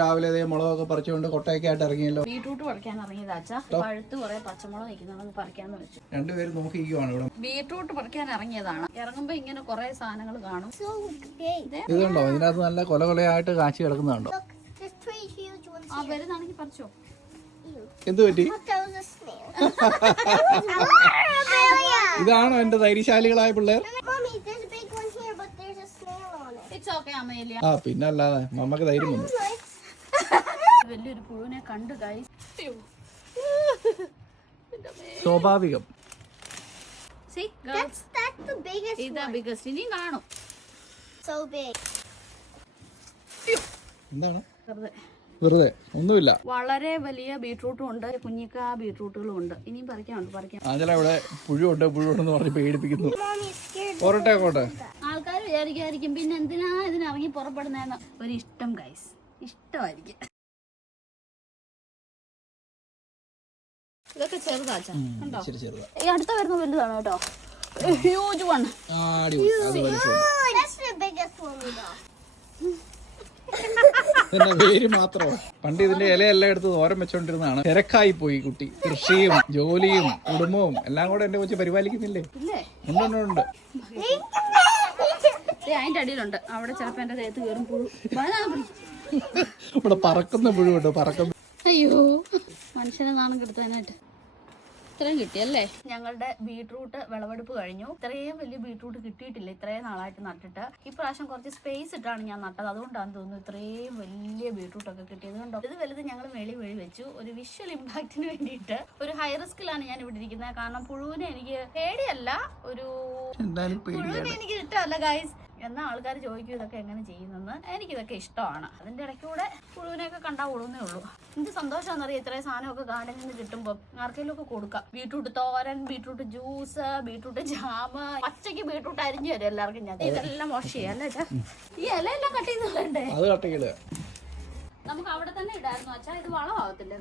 രാവിലെ മുളകൊക്കെ പറിച്ചുകൊണ്ട് കൊട്ടയൊക്കെ ആയിട്ട് ഇറങ്ങിയല്ലോ. ബീട്രൂട്ട് പറിക്കാൻ ഇറങ്ങിയതാച്ചാ പഴുത്ത് കുറെ പച്ചമുളക് നിൽക്കുന്നതെന്ന് പറിക്കാന്ന് വെച്ചു. രണ്ടുപേരും നോക്കിയിരിക്കുവാണ് ഇവിടെ. ബീട്രൂട്ട് പറിക്കാൻ ഇറങ്ങിയതാണ്. ഇറങ്ങുമ്പോ ഇങ്ങനെ കുറെ സാധനങ്ങൾ കാണും. ഇതുണ്ടോ ഇതിനകത്ത് നല്ല കൊലകൊലയായിട്ട് കാച്ചി കിടക്കുന്നുണ്ടോ? ആ വരുന്നാണെങ്കിൽ പറിച്ചോ. എന്ത് പറ്റി? ഇതാണോ എന്റെ ധൈര്യശാലികളായ പിള്ളേർ? ആ പിന്നല്ലാതെ മമ്മക്ക് ധൈര്യം വന്നു. വലിയൊരു പുഴുവിനെ കണ്ടു ഗൈസ്. സ്വാഭാവികം. ഇനിയും കാണും. എന്താണ് വെറുതെ ഒന്നുമില്ല. വളരെ വലിയ ബീട്രൂട്ടും ഉണ്ട്, കുഞ്ഞിക്ക ബീട്രൂട്ടുകളും ഉണ്ട്. ഇനിയും പറിക്കാം. ആഞ്ചല ഇവിടെ പുഴുണ്ടെന്ന് പറഞ്ഞ് പേടിപ്പിക്കുന്നു. പോരട്ടെ. ആൾക്കാർ വിചാരിക്കും പിന്നെ എന്തിനാ ഇതിനിറങ്ങി പുറപ്പെടുന്നതെന്ന്. ഒരു ഇഷ്ടം ഗൈസ്, ഇഷ്ടമായിരിക്കും. ഇതൊക്കെ ചെറുതാച്ചാ കണ്ടോ? ഈ അടുത്ത വരുന്ന വലുതാണ് കേട്ടോ. Huge one. പേര് മാത്രമോ? പണ്ട് ഇതിന്റെ ഇലയെല്ലാം എടുത്ത് തോരൻ വെച്ചോണ്ടിരുന്നതാണ്. തിരക്കായി പോയി കുട്ടി. കൃഷിയും ജോലിയും കുടുംബവും എല്ലാം കൂടെ എന്റെ കൊച്ചു പരിപാലിക്കുന്നില്ലേ? ഉണ്ട്. അതിന്റെ അടിയിലുണ്ട്. അവിടെ ചിലപ്പോ എന്റെ ദേഹത്ത് കയറും പുഴു. ഇവിടെ പറക്കുന്ന പുഴു കേട്ടോ, പറക്കുന്ന. അയ്യോ, മനുഷ്യനെ നാണം കെടുത്താനായിട്ട്. ഇത്രയും കിട്ടിയല്ലേ? ഞങ്ങളുടെ ബീട്രൂട്ട് വിളവെടുപ്പ് കഴിഞ്ഞു. ഇത്രയും വലിയ ബീട്രൂട്ട് കിട്ടിയിട്ടില്ല ഇത്രയും നാളായിട്ട് നട്ടിട്ട്. ഇപ്രാവശ്യം കുറച്ച് സ്പേസ് ഇട്ടാണ് ഞാൻ നട്ടത്. അതുകൊണ്ടാണെന്ന് തോന്നുന്നു ഇത്രയും വലിയ ബീട്രൂട്ടൊക്കെ കിട്ടിയത്. കണ്ടോ, ഇത് വലുത് ഞങ്ങൾ വെളി വെച്ചു. ഒരു വിഷ്വൽ ഇമ്പാക്റ്റിന് വേണ്ടിയിട്ട്. ഒരു ഹൈ റിസ്കിലാണ് ഞാൻ ഇവിടെ ഇരിക്കുന്നത്. കാരണം പുഴുവിനെ എനിക്ക് പേടിയല്ല, പുഴുവിനെ എനിക്ക് ഇഷ്ടമല്ല ഗൈസ്. എന്നാൽ ആൾക്കാർ ചോദിക്കും ഇതൊക്കെ എങ്ങനെ ചെയ്യുന്നെന്ന്. എനിക്കിതൊക്കെ ഇഷ്ടമാണ്. അതിന്റെ ഇടയ്ക്കൂടെ പുഴുവിനെയൊക്കെ കണ്ടാൽ ഓടുന്നേ ഉള്ളൂ. എന്ത് സന്തോഷമാണെന്നറിയാം ഇത്രയും സാധനമൊക്കെ ഗാർഡനിൽ നിന്ന് കിട്ടുമ്പോൾ. ആർക്കെങ്കിലും ഒക്കെ കൊടുക്കാം. ബീട്രൂട്ട് തോരൻ, ബീട്രൂട്ട് ജ്യൂസ്, ബീട്രൂട്ട് ജാമ്, പച്ചയ്ക്ക് ബീട്രൂട്ട് അരിഞ്ഞു തരും എല്ലാവർക്കും. ഞാൻ ഇതെല്ലാം വാഷ് ചെയ്യാം അല്ലേ? ഈ ഇലയെല്ലാം കട്ട് ചെയ്യുന്നുണ്ടേ. നമുക്ക് അവിടെ തന്നെ ഇടായിരുന്നു അച്ഛാ. ഇത് വളമാവത്തില്ലേ?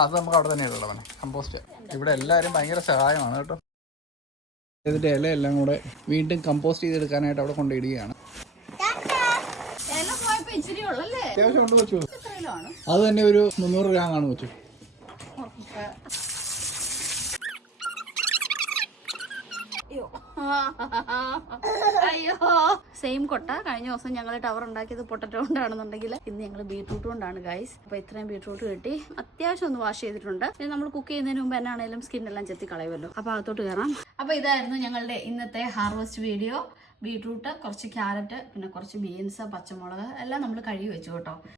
അത് നമുക്ക് അവിടെ തന്നെ ഇടണം. കമ്പോസ്റ്റ് ഇവിടെ എല്ലാവരും ഭയങ്കര സഹായമാണ് കേട്ടോ. ഇതിന്റെ ഇലയെല്ലാം കൂടെ വീണ്ടും കമ്പോസ്റ്റ് ചെയ്തെടുക്കാനായിട്ട് അവിടെ കൊണ്ടിടുകയാണ്. അത്യാവശ്യം കൊണ്ട് വെച്ചു. അത് തന്നെ ഒരു 300 ഗ്രാം കാണും വെച്ചു. അയ്യോ, സെയിം കൊട്ട. കഴിഞ്ഞ ദിവസം ഞങ്ങൾ ടവർ ഉണ്ടാക്കിയത് പൊട്ടറ്റോ കൊണ്ടാണെന്നുണ്ടെങ്കിൽ ഇന്ന് ഞങ്ങൾ ബീട്രൂട്ട് കൊണ്ടാണ് ഗൈസ്. അപ്പൊ ഇത്രയും ബീട്രൂട്ട് കിട്ടി. അത്യാവശ്യം ഒന്ന് വാഷ് ചെയ്തിട്ടുണ്ട്. പിന്നെ നമ്മൾ കുക്ക് ചെയ്യുന്നതിന് മുമ്പ് എന്നാണേലും സ്കിന്നെല്ലാം ചെത്തി കളയുമല്ലോ. അപ്പൊ അകത്തോട്ട് കയറാം. അപ്പൊ ഇതായിരുന്നു ഞങ്ങളുടെ ഇന്നത്തെ ഹാർവെസ്റ്റ് വീഡിയോ. ബീട്രൂട്ട്, കുറച്ച് ക്യാരറ്റ്, പിന്നെ കുറച്ച് ബീൻസ്, പച്ചമുളക് എല്ലാം നമ്മൾ കഴുകി വെച്ചു കേട്ടോ.